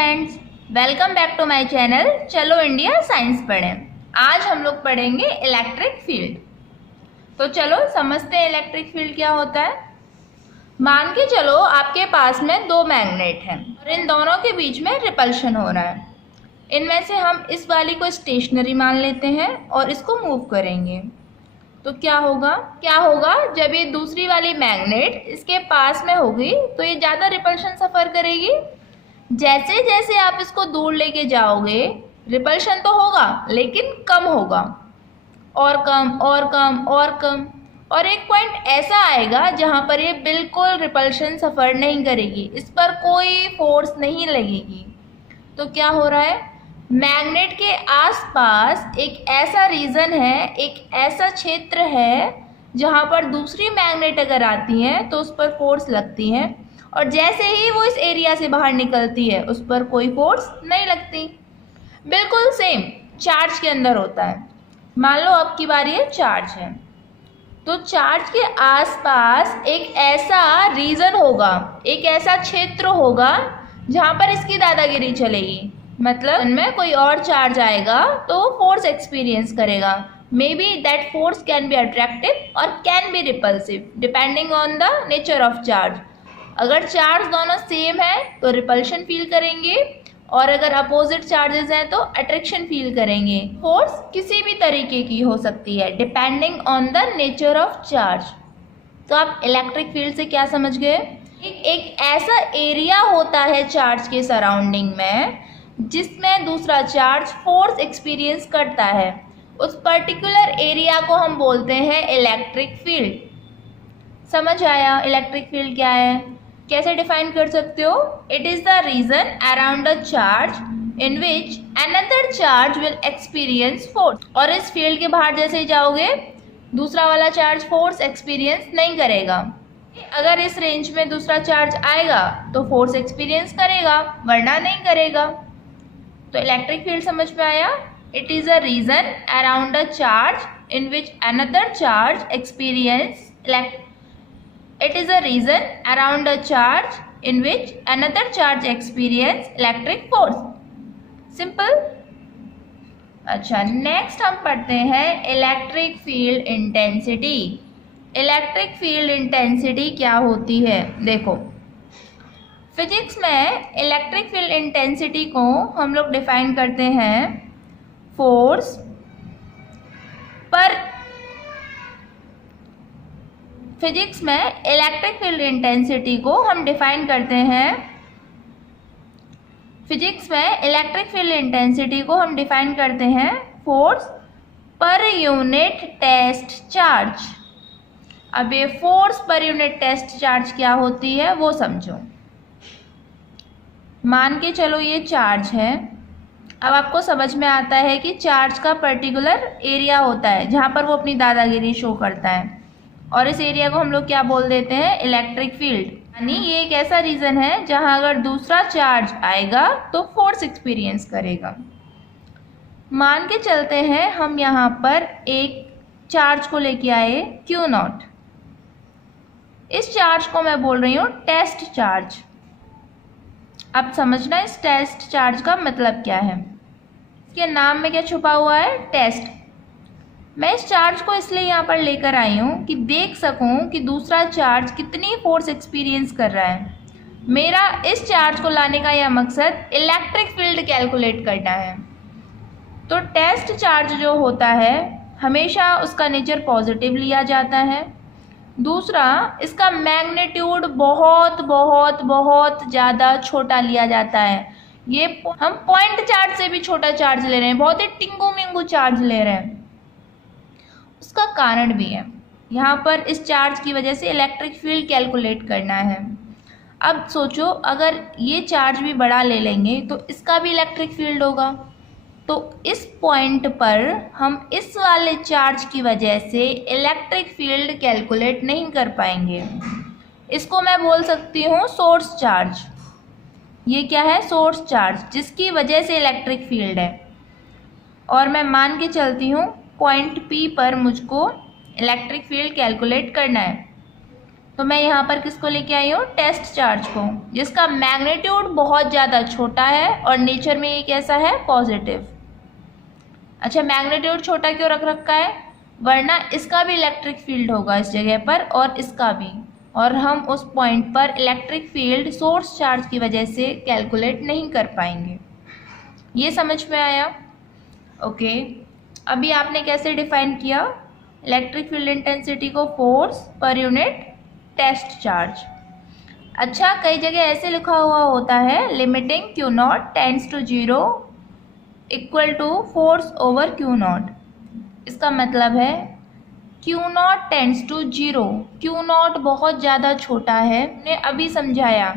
Friends, welcome back to my channel. चलो India science पढ़ें। आज हम लोग पढ़ेंगे इलेक्ट्रिक फील्ड। तो चलो समझते हैं इलेक्ट्रिक फील्ड क्या होता है। मान के चलो आपके पास में दो मैग्नेट हैं और इन दोनों के बीच में रिपल्शन हो रहा है। इनमें से हम इस वाली को स्टेशनरी मान लेते हैं और इसको मूव करेंगे तो क्या होगा जब ये दूसरी वाली मैग्नेट इसके पास में होगी तो ये ज़्यादा रिपल्शन सफ़र करेगी। जैसे जैसे आप इसको दूर लेके जाओगे रिपल्शन तो होगा लेकिन कम होगा, और कम और कम और कम, और एक पॉइंट ऐसा आएगा जहाँ पर ये बिल्कुल रिपल्शन सफ़र नहीं करेगी, इस पर कोई फोर्स नहीं लगेगी। तो क्या हो रहा है, मैग्नेट के आसपास एक ऐसा रीजन है, एक ऐसा क्षेत्र है जहाँ पर दूसरी मैग्नेट अगर आती हैं तो उस पर फोर्स लगती है, और जैसे ही वो इस एरिया से बाहर निकलती है उस पर कोई फोर्स नहीं लगती। बिल्कुल सेम चार्ज के अंदर होता है। मान लो अब की बारी है, चार्ज है तो चार्ज के आसपास एक ऐसा रीजन होगा, एक ऐसा क्षेत्र होगा जहाँ पर इसकी दादागिरी चलेगी। मतलब इनमें कोई और चार्ज आएगा तो वो फोर्स एक्सपीरियंस करेगा। May be that force can be attractive और can be repulsive depending on the nature of charge. अगर चार्ज दोनों सेम है तो रिपल्शन फील करेंगे, और अगर अपोजिट चार्जेस हैं तो अट्रैक्शन फील करेंगे। फोर्स किसी भी तरीके की हो सकती है depending on the nature of charge. तो आप इलेक्ट्रिक फील्ड से क्या समझ गए, एक ऐसा एरिया होता है चार्ज के सराउंडिंग में जिसमें दूसरा चार्ज फोर्स एक्सपीरियंस करता है। उस पर्टिकुलर एरिया को हम बोलते हैं इलेक्ट्रिक फील्ड। समझ आया इलेक्ट्रिक फील्ड क्या है, कैसे डिफाइन कर सकते हो। It is the region around a charge in which another charge will experience force. और इस फील्ड के बाहर जैसे ही जाओगे दूसरा वाला चार्ज फोर्स एक्सपीरियंस नहीं करेगा। अगर इस रेंज में दूसरा चार्ज आएगा तो फोर्स एक्सपीरियंस करेगा, वरना नहीं करेगा। तो इलेक्ट्रिक फील्ड समझ में आया। It is a region around a charge in which another charge experience It is a region around a charge in which another charge experience electric force. Simple. अच्छा, next हम पढ़ते हैं electric field intensity. Electric field intensity क्या होती है, देखो physics में electric field intensity को हम लोग डिफाइन करते हैं फोर्स पर फिजिक्स में इलेक्ट्रिक फील्ड इंटेंसिटी को हम डिफाइन करते हैं force per unit test charge. अब ये force per unit test charge क्या होती है वो समझो। मान के चलो ये चार्ज है। अब आपको समझ में आता है कि चार्ज का पर्टिकुलर एरिया होता है जहाँ पर वो अपनी दादागिरी शो करता है, और इस एरिया को हम लोग क्या बोल देते हैं, इलेक्ट्रिक फील्ड। यानी ये एक ऐसा रीजन है जहां अगर दूसरा चार्ज आएगा तो फोर्स एक्सपीरियंस करेगा। मान के चलते हैं हम यहाँ पर एक चार्ज को लेके आए Q0। इस चार्ज को मैं बोल रही हूँ टेस्ट चार्ज। अब समझना इस टेस्ट चार्ज का मतलब क्या है। इसके नाम में क्या छुपा हुआ है, टेस्ट। मैं इस चार्ज को इसलिए यहाँ पर लेकर आई हूँ कि देख सकूँ कि दूसरा चार्ज कितनी फोर्स एक्सपीरियंस कर रहा है। मेरा इस चार्ज को लाने का यह मकसद इलेक्ट्रिक फील्ड कैलकुलेट करना है। तो टेस्ट चार्ज जो होता है हमेशा उसका नेचर पॉजिटिव लिया जाता है। दूसरा, इसका मैग्नीट्यूड बहुत बहुत बहुत ज़्यादा छोटा लिया जाता है। ये हम पॉइंट चार्ज से भी छोटा चार्ज ले रहे हैं, बहुत ही टिंगू मिंगू चार्ज ले रहे हैं। उसका कारण भी है, यहाँ पर इस चार्ज की वजह से इलेक्ट्रिक फील्ड कैलकुलेट करना है। अब सोचो अगर ये चार्ज भी बड़ा ले लेंगे तो इसका भी इलेक्ट्रिक फील्ड होगा। तो इस पॉइंट पर हम इस वाले चार्ज की वजह से इलेक्ट्रिक फील्ड कैलकुलेट नहीं कर पाएंगे। इसको मैं बोल सकती हूँ सोर्स चार्ज। ये क्या है, सोर्स चार्ज, जिसकी वजह से इलेक्ट्रिक फील्ड है। और मैं मान के चलती हूँ पॉइंट P पर मुझको इलेक्ट्रिक फील्ड कैलकुलेट करना है। तो मैं यहाँ पर किसको लेके आई हूँ, टेस्ट चार्ज को, जिसका मैग्नीट्यूड बहुत ज़्यादा छोटा है और नेचर में ये कैसा है, पॉजिटिव। अच्छा, मैग्नीट्यूड छोटा क्यों रख रखा है, वरना इसका भी इलेक्ट्रिक फील्ड होगा इस जगह पर और इसका भी, और हम उस पॉइंट पर इलेक्ट्रिक फील्ड सोर्स चार्ज की वजह से कैलकुलेट नहीं कर पाएंगे। ये समझ में आया? ओके, अभी आपने कैसे डिफाइन किया इलेक्ट्रिक फील्ड इंटेंसिटी को, force per unit test charge. अच्छा, कई जगह ऐसे लिखा हुआ होता है limiting Q naught tends to 0 equal to force over Q naught. इसका मतलब है Q naught tends to 0, Q naught बहुत ज़्यादा छोटा है। मैंने अभी समझाया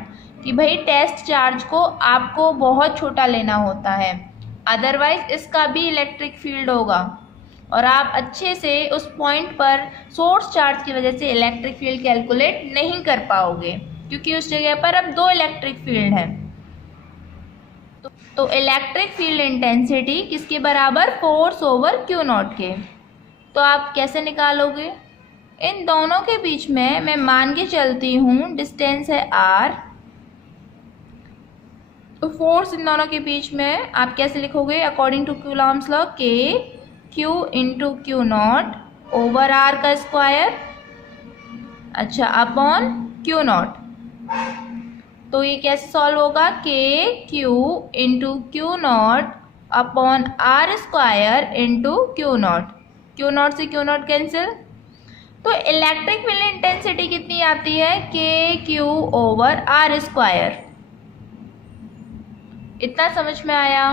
कि भाई टेस्ट चार्ज को आपको बहुत छोटा लेना होता है, अदरवाइज इसका भी इलेक्ट्रिक फील्ड होगा और आप अच्छे से उस पॉइंट पर सोर्स चार्ज की वजह से इलेक्ट्रिक फील्ड कैलकुलेट नहीं कर पाओगे, क्योंकि उस जगह पर अब 2 इलेक्ट्रिक फील्ड है। तो इलेक्ट्रिक फील्ड इंटेंसिटी किसके बराबर, फोर्स ओवर क्यू नॉट के। तो आप कैसे निकालोगे, इन दोनों के बीच में मैं मान के चलती हूँ डिस्टेंस है r, तो फोर्स इन दोनों के बीच में आप कैसे लिखोगे, according to Coulomb's law, K Q into Q naught over R का स्क्वायर, अच्छा, अपॉन क्यू नॉट। तो ये कैसे सॉल्व होगा, K Q into Q naught upon R square into Q naught, Q naught से क्यू नॉट कैंसिल। तो electric field intensity कितनी आती है, K Q over R square. इतना समझ में आया?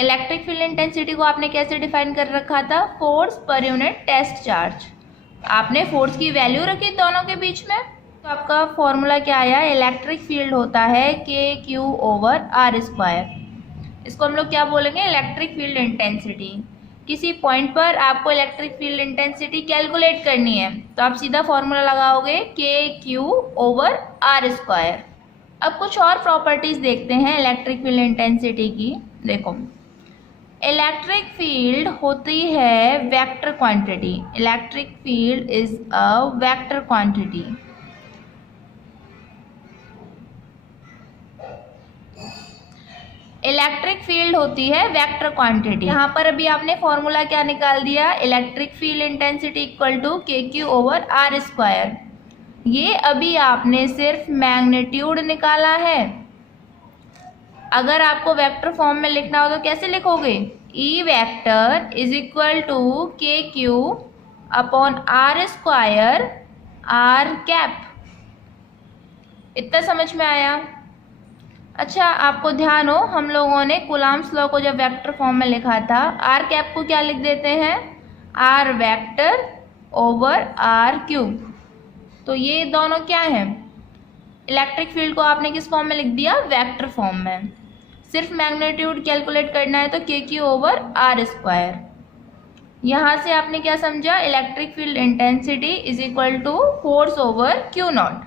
इलेक्ट्रिक फील्ड इंटेंसिटी को आपने कैसे डिफाइन कर रखा था, force per unit test charge. आपने फोर्स की वैल्यू रखी दोनों के बीच में, तो आपका फॉर्मूला क्या आया, इलेक्ट्रिक फील्ड होता है के क्यू ओवर आर स्क्वायर। इसको हम लोग क्या बोलेंगे, इलेक्ट्रिक फील्ड इंटेंसिटी। किसी पॉइंट पर आपको इलेक्ट्रिक फील्ड इंटेंसिटी कैलकुलेट करनी है तो आप सीधा फॉर्मूला लगाओगे के क्यू ओवर आर स्क्वायर। अब कुछ और प्रॉपर्टीज देखते हैं इलेक्ट्रिक फील्ड इंटेंसिटी की। देखो, इलेक्ट्रिक फील्ड होती है vector quantity, electric field is a vector quantity. Electric field होती है वेक्टर क्वांटिटी। यहाँ पर अभी आपने फॉर्मूला क्या निकाल दिया, electric field intensity equal to K Q over R square. ये अभी आपने सिर्फ मैग्नीट्यूड निकाला है। अगर आपको वेक्टर फॉर्म में लिखना हो तो कैसे लिखोगे, E vector is equal to K Q upon R square R cap. इतना समझ में आया? अच्छा, आपको ध्यान हो, हम लोगों ने कूलॉम्स लॉ को जब वेक्टर फॉर्म में लिखा था, आर कैप को क्या लिख देते हैं, R vector over R cube. तो ये दोनों क्या है, इलेक्ट्रिक फील्ड को आपने किस फॉर्म में लिख दिया, वेक्टर फॉर्म में। सिर्फ मैग्नीट्यूड कैलकुलेट करना है तो के क्यू ओवर आर स्क्वायर। यहाँ से आपने क्या समझा, electric field intensity is equal to force over Q naught.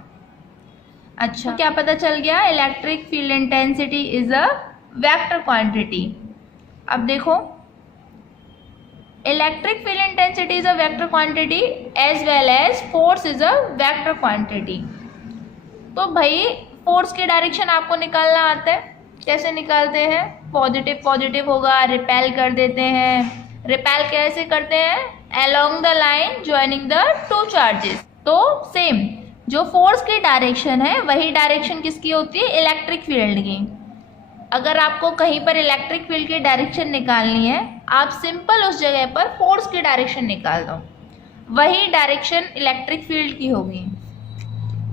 अच्छा, तो क्या पता चल गया, electric field intensity is a vector quantity. अब देखो, electric field intensity is a vector quantity as well as force is a vector quantity. तो भाई फोर्स की डायरेक्शन आपको निकालना आता है, कैसे निकालते हैं, पॉजिटिव पॉजिटिव होगा, रिपेल कर देते हैं। रिपेल कैसे करते हैं, along the line joining the two charges. तो सेम जो फोर्स की डायरेक्शन है वही डायरेक्शन किसकी होती है, इलेक्ट्रिक फील्ड की। अगर आपको कहीं पर इलेक्ट्रिक फील्ड की डायरेक्शन निकालनी है, आप सिंपल उस जगह पर फोर्स की डायरेक्शन निकाल दो, वही डायरेक्शन इलेक्ट्रिक फील्ड की होगी।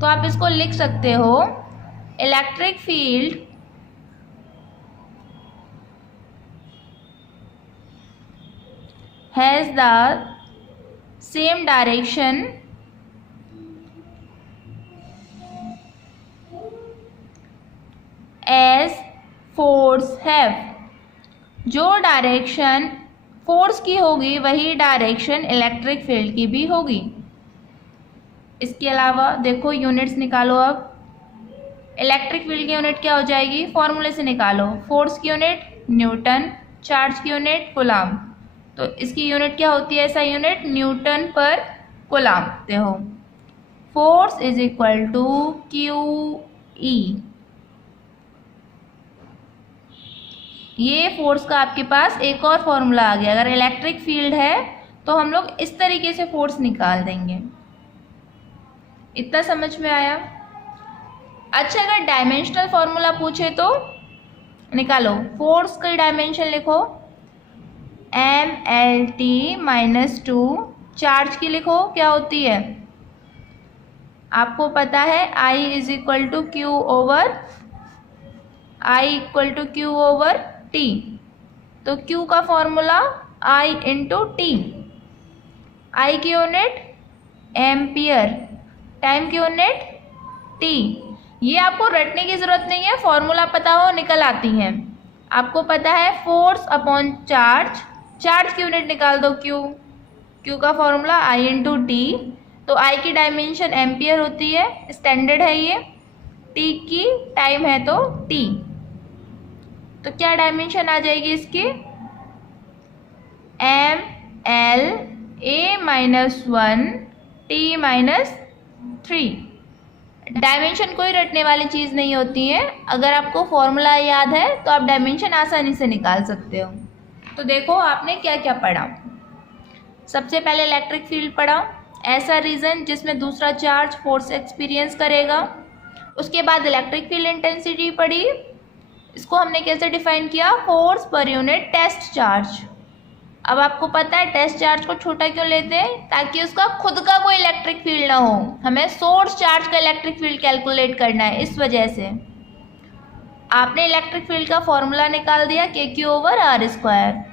तो आप इसको लिख सकते हो, electric field has the same direction as force have. जो डायरेक्शन फोर्स की होगी वही डायरेक्शन इलेक्ट्रिक फील्ड की भी होगी। इसके अलावा देखो, यूनिट्स निकालो। अब इलेक्ट्रिक फील्ड की यूनिट क्या हो जाएगी, फॉर्मूले से निकालो। फोर्स की यूनिट न्यूटन, चार्ज की यूनिट कूलॉम। तो इसकी यूनिट क्या होती है, ऐसा यूनिट न्यूटन पर कूलॉम। देखो, force is equal to Q E. ये फोर्स का आपके पास एक और फॉर्मूला आ गया। अगर इलेक्ट्रिक फील्ड है तो हम लोग इस तरीके से फोर्स निकाल देंगे। इतना समझ में आया? अच्छा, अगर डायमेंशनल फॉर्मूला पूछे तो निकालो। फोर्स की डायमेंशन लिखो mLT-2। चार्ज की लिखो, क्या होती है? आपको पता है I is equal to Q over T। तो Q का formula I into T. I की यूनिट एम्पियर, टाइम की यूनिट T। ये आपको रटने की ज़रूरत नहीं है, फॉर्मूला पता हो निकल आती हैं। आपको पता है फोर्स अपॉन चार्ज, चार्ज की यूनिट निकाल दो Q का फॉर्मूला I इंटू टी। तो I की डायमेंशन एम्पियर होती है, स्टैंडर्ड है ये। T की टाइम है तो T। तो क्या डायमेंशन आ जाएगी इसकी? mL/A-1 T-3। डायमेंशन कोई रटने वाली चीज़ नहीं होती है। अगर आपको फॉर्मूला याद है तो आप डायमेंशन आसानी से निकाल सकते हो। तो देखो आपने क्या क्या पढ़ा। सबसे पहले इलेक्ट्रिक फील्ड पढ़ा, ऐसा रीजन जिसमें दूसरा चार्ज फोर्स एक्सपीरियंस करेगा। उसके बाद इलेक्ट्रिक फील्ड इंटेंसिटी पढ़ी। इसको हमने कैसे डिफाइन किया? Force per unit test charge. अब आपको पता है टेस्ट चार्ज को छोटा क्यों लेते हैं? ताकि उसका खुद का कोई इलेक्ट्रिक फील्ड ना हो, हमें सोर्स चार्ज का इलेक्ट्रिक फील्ड कैलकुलेट करना है, इस वजह से। आपने इलेक्ट्रिक फील्ड का फॉर्मूला निकाल दिया KQ/R²।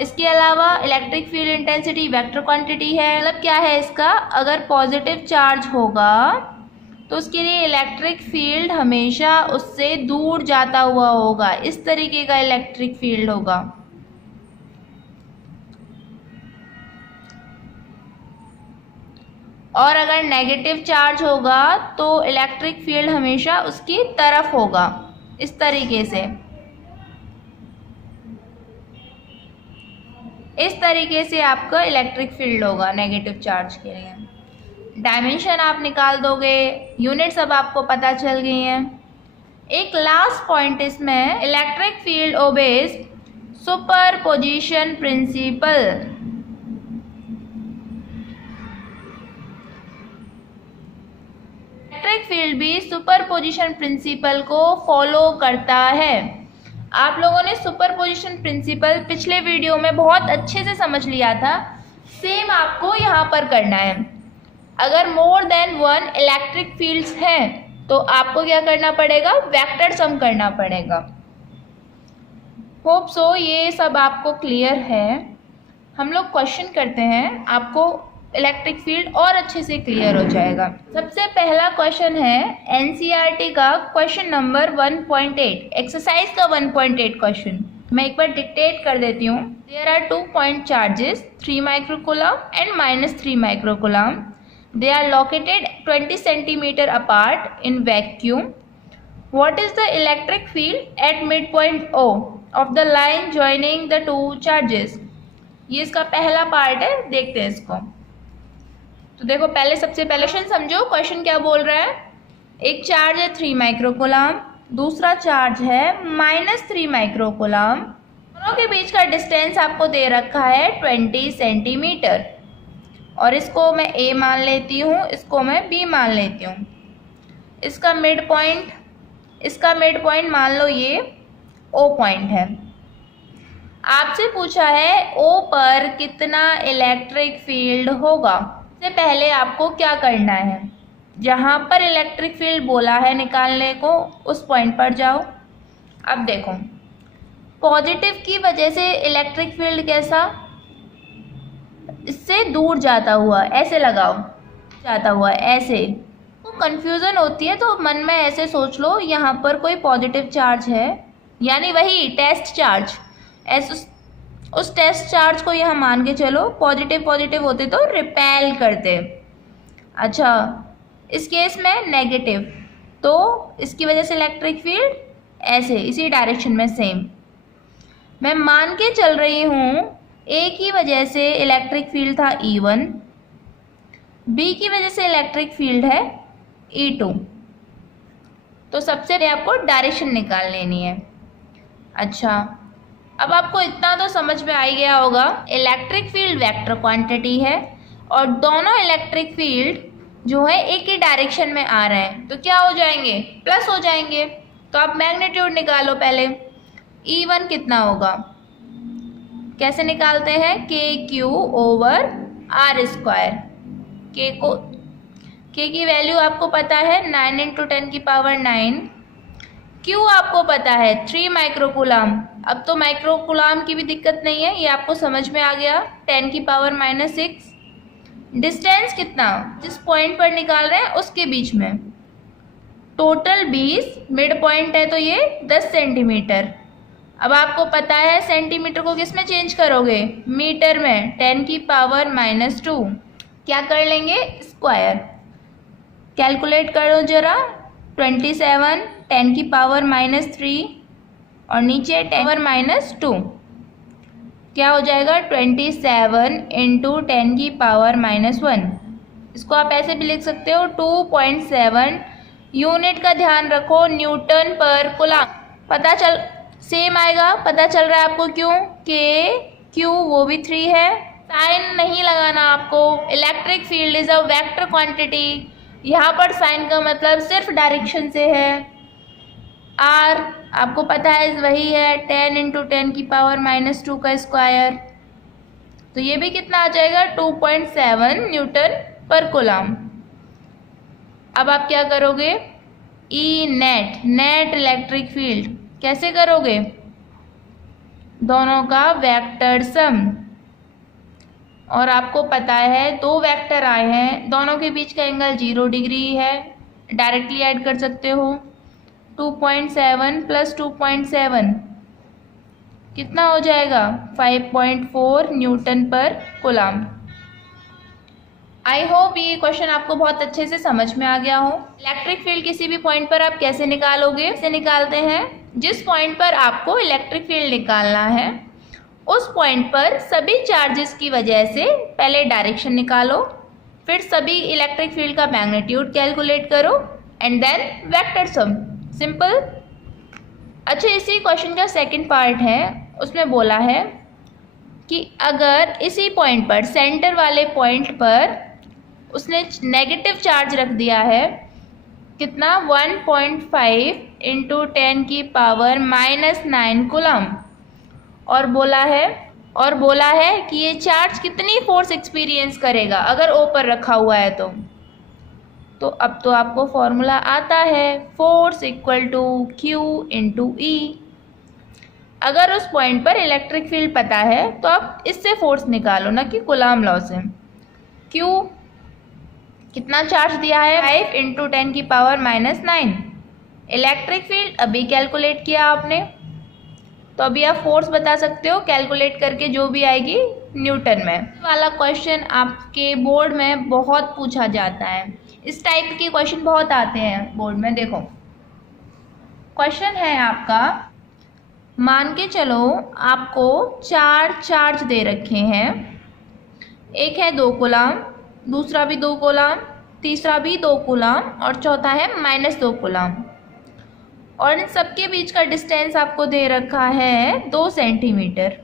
इसके अलावा electric field intensity vector quantity है। मतलब क्या है इसका? अगर पॉजिटिव चार्ज होगा तो उसके लिए इलेक्ट्रिक फील्ड हमेशा उससे दूर जाता हुआ होगा, इस तरीके का इलेक्ट्रिक फील्ड होगा। और अगर नेगेटिव चार्ज होगा तो इलेक्ट्रिक फील्ड हमेशा उसकी तरफ होगा, इस तरीके से। इस तरीके से आपका इलेक्ट्रिक फील्ड होगा नेगेटिव चार्ज के लिए। डायमेंशन आप निकाल दोगे, यूनिट्स अब आपको पता चल गई हैं। एक लास्ट पॉइंट इसमें, electric field obeys superposition principle. Electric field भी सुपरपोजिशन प्रिंसिपल को फॉलो करता है। आप लोगों ने सुपरपोजिशन प्रिंसिपल पिछले वीडियो में बहुत अच्छे से समझ लिया था, सेम आपको यहाँ पर करना है। अगर more than one electric fields हैं तो आपको क्या करना पड़ेगा? वेक्टर सम करना पड़ेगा। होप सो ये सब आपको क्लियर है। हम लोग क्वेश्चन करते हैं, आपको इलेक्ट्रिक फील्ड और अच्छे से क्लियर हो जाएगा। सबसे पहला क्वेश्चन है एनसीईआरटी का क्वेश्चन नंबर 1.8, एक्सरसाइज का 1.8 क्वेश्चन। मैं एक बार डिक्टेट कर देती हूँ। There are 2 point charges 3 microcoulomb and -3 microcoulomb. They are located 20 centimeter apart in vacuum. What is the electric field at midpoint O of the line joining the two charges? ये इसका पहला part है, देखते हैं इसको। तो देखो पहले सबसे पहले क्वेश्चन समझो, क्वेश्चन क्या बोल रहा है। एक चार्ज है 3 माइक्रोकूलम, दूसरा चार्ज है -3 माइक्रोकूलम। दोनों के बीच का डिस्टेंस आपको दे रखा है 20 सेंटीमीटर। और इसको मैं A मान लेती हूँ, इसको मैं B मान लेती हूँ। इसका मिड पॉइंट मान लो ये O पॉइंट है। आपसे पूछा है O पर कितना इलेक्ट्रिक फील्ड होगा। सबसे पहले आपको क्या करना है, जहाँ पर इलेक्ट्रिक फील्ड बोला है निकालने को उस पॉइंट पर जाओ। अब देखो पॉजिटिव की वजह से इलेक्ट्रिक फील्ड कैसा, इससे दूर जाता हुआ, ऐसे लगाओ, जाता हुआ ऐसे। तो कंफ्यूजन होती है तो मन में ऐसे सोच लो यहाँ पर कोई पॉजिटिव चार्ज है, यानी वही टेस्ट चार्ज। ऐसे उस टेस्ट चार्ज को यहाँ मान के चलो, पॉजिटिव होते तो रिपेल करते। अच्छा इस केस में नेगेटिव, तो इसकी वजह से इलेक्ट्रिक फील्ड ऐसे इसी डायरेक्शन में सेम। मैं मान के चल रही हूँ A की वजह से इलेक्ट्रिक फील्ड था E1, बी की वजह से इलेक्ट्रिक फील्ड है E2। तो सबसे पहले आपको डायरेक्शन निकाल लेनी है। अच्छा, अब आपको इतना तो समझ में आ ही गया होगा, इलेक्ट्रिक फील्ड वेक्टर क्वांटिटी है और दोनों इलेक्ट्रिक फील्ड जो है एक ही डायरेक्शन में आ रहे हैं, तो क्या हो जाएंगे, प्लस हो जाएंगे। तो आप मैग्नीट्यूड निकालो पहले। E1 कितना होगा, कैसे निकालते हैं, KQ/R²। K की वैल्यू आपको पता है 9 × 10⁹। Q आपको पता है 3 माइक्रोकूलम। अब तो माइक्रोकूलम की भी दिक्कत नहीं है, ये आपको समझ में आ गया, 10⁻⁻⁶। डिस्टेंस कितना, जिस पॉइंट पर निकाल रहे हैं उसके बीच में, टोटल 20, मिड पॉइंट है तो ये 10 सेंटीमीटर। अब आपको पता है सेंटीमीटर को किस में चेंज करोगे, मीटर में, 10⁻²। क्या कर लेंगे, स्क्वायर। कैलकुलेट करो जरा, 27 10⁻³ और नीचे 10⁻²। क्या हो जाएगा, 27 × 10⁻⁻1। इसको आप ऐसे भी लिख सकते हो 2.7। यूनिट का ध्यान रखो, न्यूटन पर कूलम। पता चल, सेम आएगा, पता चल रहा है आपको क्यों, Q वो भी 3 है। साइन नहीं लगाना आपको, electric field is a vector quantity. यहाँ पर साइन का मतलब सिर्फ डायरेक्शन से है। R आपको पता है वही है 10 × 10⁻² का स्क्वायर। तो ये भी कितना आ जाएगा, 2.7 न्यूटन पर कूलम। अब आप क्या करोगे, E नेट इलेक्ट्रिक फील्ड कैसे करोगे, दोनों का वेक्टर सम। और आपको पता है दो वेक्टर आए हैं, दोनों के बीच का एंगल 0 डिग्री है, डायरेक्टली ऐड कर सकते हो। 2.7 + 2.7 कितना हो जाएगा, 5.4 न्यूटन पर कूलम। आई होप ये क्वेश्चन आपको बहुत अच्छे से समझ में आ गया हो। इलेक्ट्रिक फील्ड किसी भी पॉइंट पर आप कैसे निकालोगे, कैसे निकालते हैं, जिस पॉइंट पर आपको इलेक्ट्रिक फील्ड निकालना है उस पॉइंट पर सभी चार्जेस की वजह से पहले डायरेक्शन निकालो, फिर सभी इलेक्ट्रिक फील्ड का मैग्नीट्यूड कैलकुलेट करो and then vector sum. Simple. अच्छा, इसी क्वेश्चन का सेकंड पार्ट है, उसमें बोला है कि अगर इसी पॉइंट पर, सेंटर वाले पॉइंट पर उसने नेगेटिव चार्ज रख दिया है, कितना, 1.5 × 10⁻⁻9 कूलम, और बोला है कि ये चार्ज कितनी फोर्स एक्सपीरियंस करेगा अगर O पर रखा हुआ है तो अब तो आपको फॉर्मूला आता है, फोर्स = Q × E। अगर उस पॉइंट पर इलेक्ट्रिक फील्ड पता है तो आप इससे फोर्स निकालो, ना कि कूलम लॉ से। Q कितना चार्ज दिया है, 5 × 10⁻⁻9। इलेक्ट्रिक फील्ड अभी कैलकुलेट किया आपने, तो अभी आप फोर्स बता सकते हो कैलकुलेट करके, जो भी आएगी न्यूटन में। वाला क्वेश्चन आपके बोर्ड में बहुत पूछा जाता है, इस टाइप के क्वेश्चन बहुत आते हैं बोर्ड में। देखो क्वेश्चन है आपका, मान के चलो आपको 4 चार्ज दे रखे हैं, एक है 2 कूलम, दूसरा भी 2 कूलम, तीसरा भी 2 कूलम और चौथा है -2 कूलम, और इन सबके बीच का डिस्टेंस आपको दे रखा है 2 सेंटीमीटर।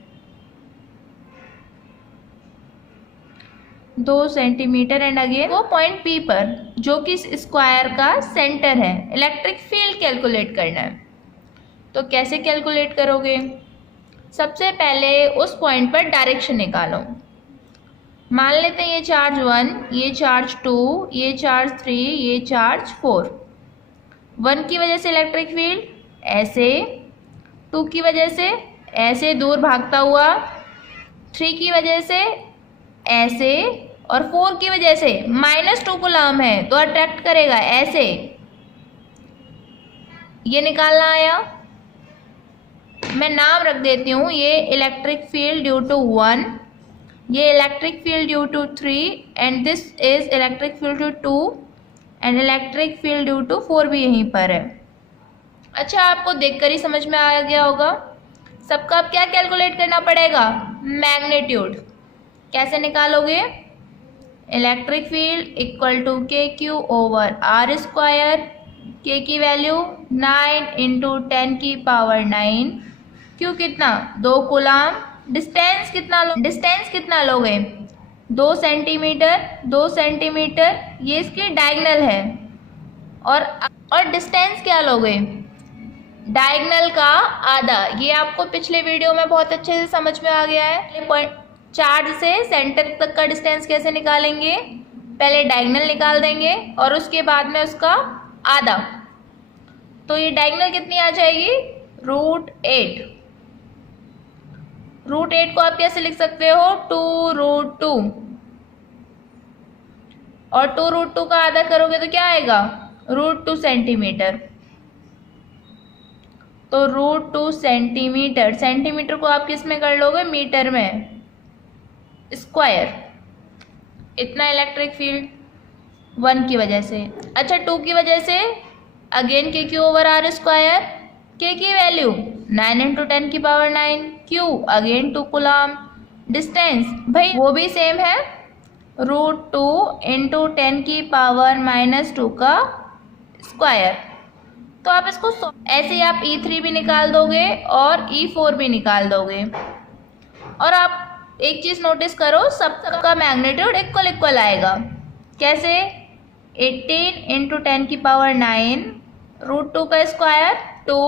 2 सेंटीमीटर एंड अगेन वो पॉइंट P पर, जो कि स्क्वायर का सेंटर है, इलेक्ट्रिक फील्ड कैलकुलेट करना है। तो कैसे कैलकुलेट करोगे, सबसे पहले उस पॉइंट पर डायरेक्शन निकालो। मान लेते हैं ये चार्ज 1, ये चार्ज 2, ये चार्ज 3, ये चार्ज 4। 1 की वजह से इलेक्ट्रिक फील्ड ऐसे, 2 की वजह से ऐसे दूर भागता हुआ, 3 की वजह से ऐसे, और 4 की वजह से -2 कूलम है तो अट्रैक्ट करेगा ऐसे। ये निकालना आया, मैं नाम रख देती हूँ, ये इलेक्ट्रिक फील्ड ड्यू टू 1, ये electric field due to 3 and this is electric field due to, and electric field due to 4 भी यहीं पर है। अच्छा, आपको देखकर ही समझ में आ गया होगा। सबका अब क्या कैलकुलेट करना पड़ेगा, मैग्नीट्यूड। कैसे निकालोगे, electric field equal to K Q over R square. के की वैल्यू 9 इंटू 10 की पावर 9। क्यू कितना 2 कूलम। डिस्टेंस कितना लोगे 2 सेंटीमीटर। 2 सेंटीमीटर ये इसकी डायगनल है। और डिस्टेंस क्या लोगे डायगनल का आधा। ये आपको पिछले वीडियो में बहुत अच्छे से समझ में आ गया है। चार्ज से सेंटर तक का डिस्टेंस कैसे निकालेंगे, पहले डायगनल निकाल देंगे और उसके बाद में उसका आधा। तो ये डायगनल कितनी आ जाएगी √8। √8 को आप कैसे लिख सकते हो 2√2 और 2√2 का आधा करोगे तो क्या आएगा √2 सेंटीमीटर। तो √2 सेंटीमीटर। सेंटीमीटर को आप किस में कर लोगे मीटर में स्क्वायर। इतना इलेक्ट्रिक फील्ड 1 की वजह से। अच्छा 2 की वजह से अगेन के क्यू ओवर आर स्क्वायर। के की वैल्यू 9 इंटू 10 की power 9। Q again 2 coulomb. Distance भाई वो भी सेम है √2 इंटू 10 की पावर -2 का स्क्वायर। तो आप इसको ऐसे ही आप E3 भी निकाल दोगे और E4 भी निकाल दोगे। और आप एक चीज नोटिस करो सबका मैग्नीट्यूड इक्वल आएगा। कैसे 18 इंटू 10 की पावर 9 √2 का स्क्वायर 2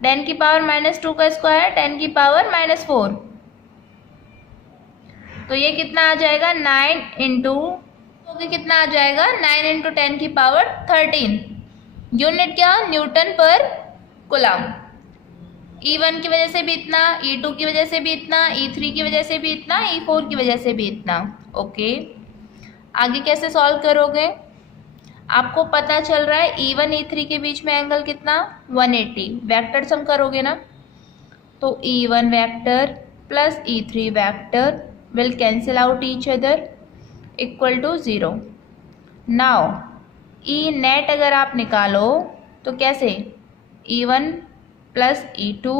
10 की पावर -2 का स्क्वायर 10 की पावर -4। तो ये कितना आ जाएगा 9 इंटू कितना आ जाएगा 9 इंटू 10 की पावर 13। यूनिट क्या न्यूटन पर कूलम। E1 की वजह से भी इतना, E2 की वजह से भी इतना, E3 की वजह से भी इतना, E4 की वजह से भी इतना। ओके आगे कैसे सॉल्व करोगे आपको पता चल रहा है E1 E3 के बीच में एंगल कितना 180। वेक्टर सम करोगे ना तो E1 vector plus E3 vector will cancel out each other equal to 0। Now E net अगर आप निकालो तो कैसे E1 plus E2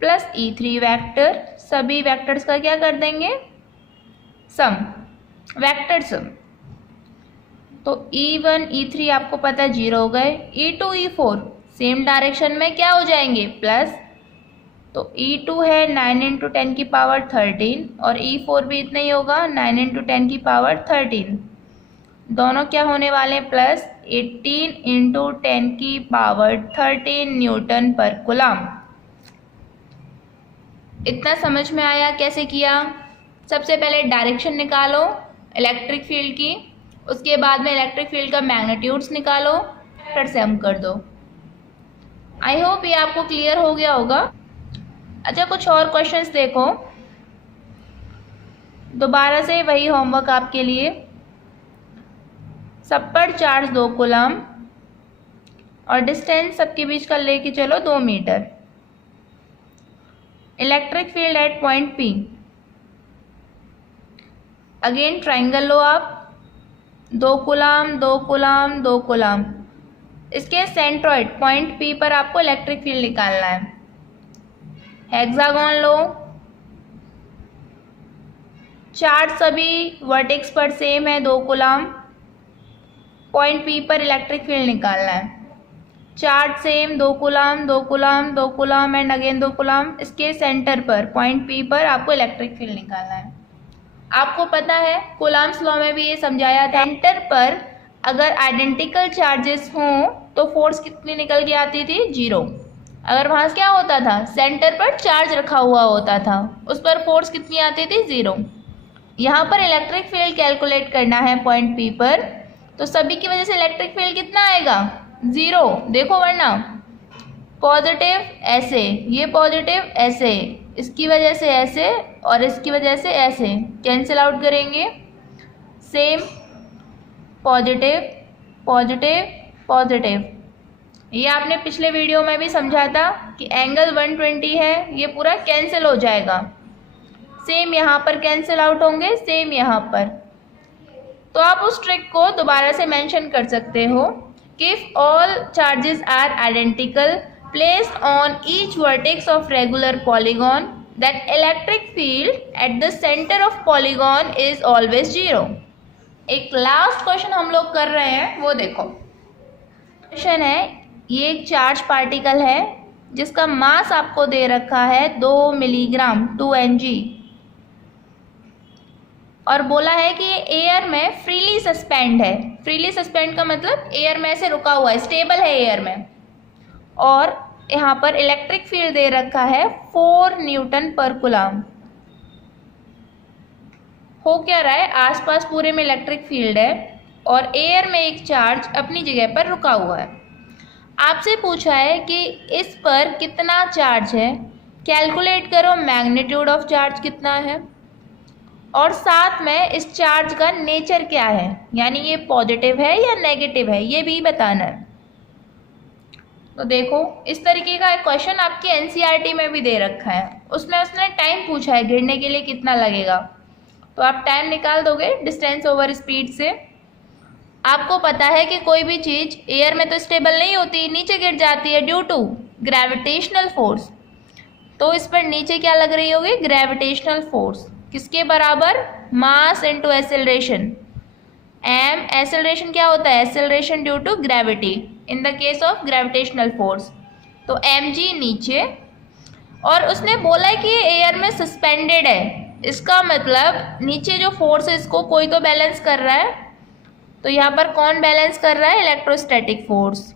plus E3 vector सभी वेक्टर्स का क्या कर देंगे सम वेक्टर सम। तो E1 E3 आपको पता है 0 हो गए। E2 E4 सेम डायरेक्शन में क्या हो जाएंगे प्लस। तो E2 है 9 इंटू 10 की पावर 13 और E4 भी इतना ही होगा 9 इंटू 10 की पावर 13। दोनों क्या होने वाले प्लस 18 इंटू 10 की पावर 13 न्यूटन पर कूलम। इतना समझ में आया कैसे किया। सबसे पहले डायरेक्शन निकालो इलेक्ट्रिक फील्ड की, उसके बाद में इलेक्ट्रिक फील्ड का मैग्नीट्यूड्स निकालो फिर से हम कर दो। आई होप ये आपको क्लियर हो गया होगा। अच्छा कुछ और क्वेश्चंस देखो, दोबारा से वही होमवर्क आपके लिए। सब पर चार्ज 2 कूलम और डिस्टेंस सबके बीच का लेके चलो 2 metre. Electric field at point P। Again triangle लो आप 2 कूलम 2 कूलम 2 कूलम। इसके सेंट्रॉइड पॉइंट P पर आपको इलेक्ट्रिक फील्ड निकालना है। हेक्सागोन लो, चार्ज सभी वर्टेक्स पर सेम है 2 कूलम। पॉइंट P पर इलेक्ट्रिक फील्ड निकालना है। Charge same 2 coulomb 2 coulomb 2 coulomb and again 2 coulomb. इसके सेंटर पर पॉइंट P पर आपको इलेक्ट्रिक फील्ड निकालना है। आपको पता है कूलम्स लॉ में भी ये समझाया था सेंटर पर अगर आइडेंटिकल चार्जेस हों तो फोर्स कितनी निकल के आती थी 0। अगर वहाँ क्या होता था सेंटर पर चार्ज रखा हुआ होता था उस पर फोर्स कितनी आती थी 0। यहाँ पर इलेक्ट्रिक फील्ड कैलकुलेट करना है पॉइंट P पर, तो सभी की वजह से इलेक्ट्रिक फील्ड कितना आएगा 0। देखो वरना पॉजिटिव ऐसे, ये पॉजिटिव ऐसे, इसकी वजह से ऐसे और इसकी वजह से ऐसे कैंसिल आउट करेंगे। Same positive positive positive. ये आपने पिछले वीडियो में भी समझा था कि एंगल 120 है, ये पूरा कैंसिल हो जाएगा। सेम यहाँ पर कैंसिल आउट होंगे, सेम यहाँ पर। तो आप उस ट्रिक को दोबारा से मेंशन कर सकते हो कि if all charges are identical placed on each vertex of regular polygon that electric field at the centre of polygon is always zero. एक लास्ट क्वेश्चन हम लोग कर रहे हैं, वो देखो। क्वेश्चन है, ये एक चार्ज पार्टिकल है जिसका मास आपको दे रखा है 2 मिलीग्राम 2 mg, और बोला है कि ये एयर में फ्रीली सस्पेंड है। फ्रीली सस्पेंड का मतलब एयर में ऐसे रुका हुआ है, स्टेबल है एयर में। और यहाँ पर इलेक्ट्रिक फील्ड दे रखा है 4 न्यूटन पर कूलम। हो क्या रहा है, आसपास पूरे में इलेक्ट्रिक फील्ड है और एयर में एक चार्ज अपनी जगह पर रुका हुआ है। आपसे पूछा है कि इस पर कितना चार्ज है, कैलकुलेट करो मैग्नीट्यूड ऑफ चार्ज कितना है, और साथ में इस चार्ज का नेचर क्या है, यानी ये पॉजिटिव है या नेगेटिव है, ये भी बताना है। तो देखो, इस तरीके का एक क्वेश्चन आपकी एनसीईआरटी में भी दे रखा है। उसमें उसने टाइम पूछा है गिरने के लिए कितना लगेगा, तो आप टाइम निकाल दोगे डिस्टेंस ओवर स्पीड से। आपको पता है कि कोई भी चीज़ एयर में तो स्टेबल नहीं होती, नीचे गिर जाती है ड्यू टू ग्रेविटेशनल फोर्स। तो इस पर नीचे क्या लग रही होगी, ग्रेविटेशनल फोर्स। किसके बराबर, mass into acceleration. M acceleration क्या होता है, acceleration due to gravity in the case of gravitational force. तो mg नीचे, और उसने बोला है कि ये एयर में सस्पेंडेड है, इसका मतलब नीचे जो फोर्स है इसको कोई तो बैलेंस कर रहा है। तो यहाँ पर कौन बैलेंस कर रहा है, इलेक्ट्रोस्टैटिक फोर्स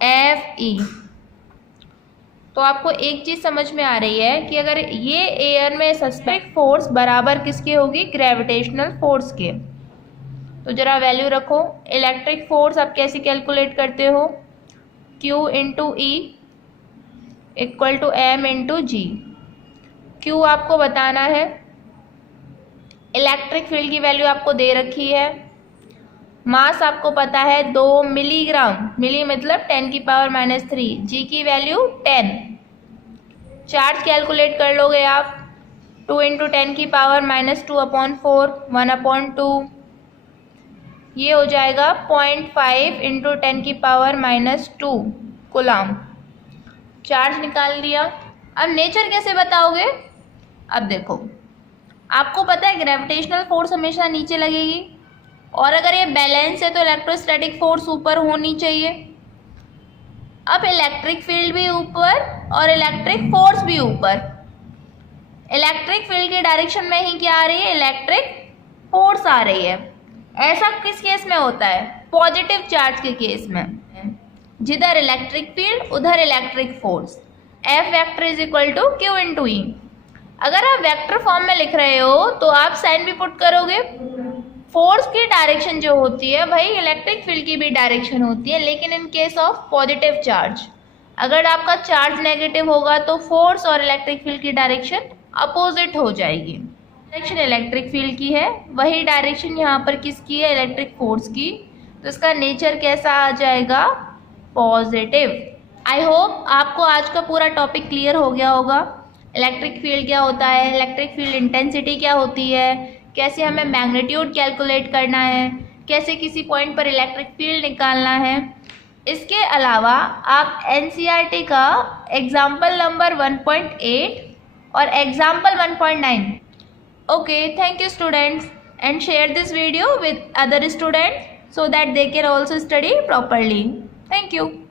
Fe। तो आपको एक चीज़ समझ में आ रही है कि अगर ये एयर में सस्पेंड फोर्स बराबर किसके होगी, ग्रेविटेशनल फोर्स के। तो जरा वैल्यू रखो। इलेक्ट्रिक फोर्स आप कैसे कैलकुलेट करते हो, Q into E equal to M into G. Q आपको बताना है, इलेक्ट्रिक फील्ड की वैल्यू आपको दे रखी है, मास आपको पता है 2 मिलीग्राम, मिली मतलब 10⁻³ जी की वैल्यू 10। चार्ज कैलकुलेट कर लोगे आप, 2 इंटू 10⁻²/4 1/2, ये हो जाएगा 0.5 इंटू 10⁻² कूलम। चार्ज निकाल लिया। अब नेचर कैसे बताओगे, अब देखो, आपको पता है ग्रेविटेशनल फोर्स हमेशा नीचे लगेगी, और अगर ये बैलेंस है तो इलेक्ट्रोस्टैटिक फोर्स ऊपर होनी चाहिए। अब इलेक्ट्रिक फील्ड भी ऊपर और इलेक्ट्रिक फोर्स भी ऊपर। इलेक्ट्रिक फील्ड के डायरेक्शन में ही क्या आ रही है, इलेक्ट्रिक फोर्स आ रही है। ऐसा किस केस में होता है, पॉजिटिव चार्ज के केस में, जिधर इलेक्ट्रिक फील्ड उधर electric force. F vector is equal to Q into E. अगर आप वेक्टर फॉर्म में लिख रहे हो तो आप साइन भी पुट करोगे। फोर्स की डायरेक्शन जो होती है वही इलेक्ट्रिक फील्ड की भी डायरेक्शन होती है, लेकिन in case of positive charge. अगर आपका चार्ज नेगेटिव होगा तो फोर्स और इलेक्ट्रिक फील्ड की डायरेक्शन अपोजिट हो जाएगी। डायरेक्शन इलेक्ट्रिक फील्ड की है, वही डायरेक्शन यहाँ पर किसकी है, इलेक्ट्रिक फोर्स की। तो इसका नेचर कैसा आ जाएगा, पॉजिटिव। आई होप आपको आज का पूरा टॉपिक क्लियर हो गया होगा। इलेक्ट्रिक फील्ड क्या होता है, इलेक्ट्रिक फील्ड इंटेंसिटी क्या होती है, कैसे हमें मैग्नीट्यूड कैलकुलेट करना है, कैसे किसी पॉइंट पर इलेक्ट्रिक फील्ड निकालना है। इसके अलावा आप एनसीईआरटी का एग्जाम्पल नंबर 1.8 और example 1.9, okay, thank you students, and share this video with other students so that they can also study properly. Thank you.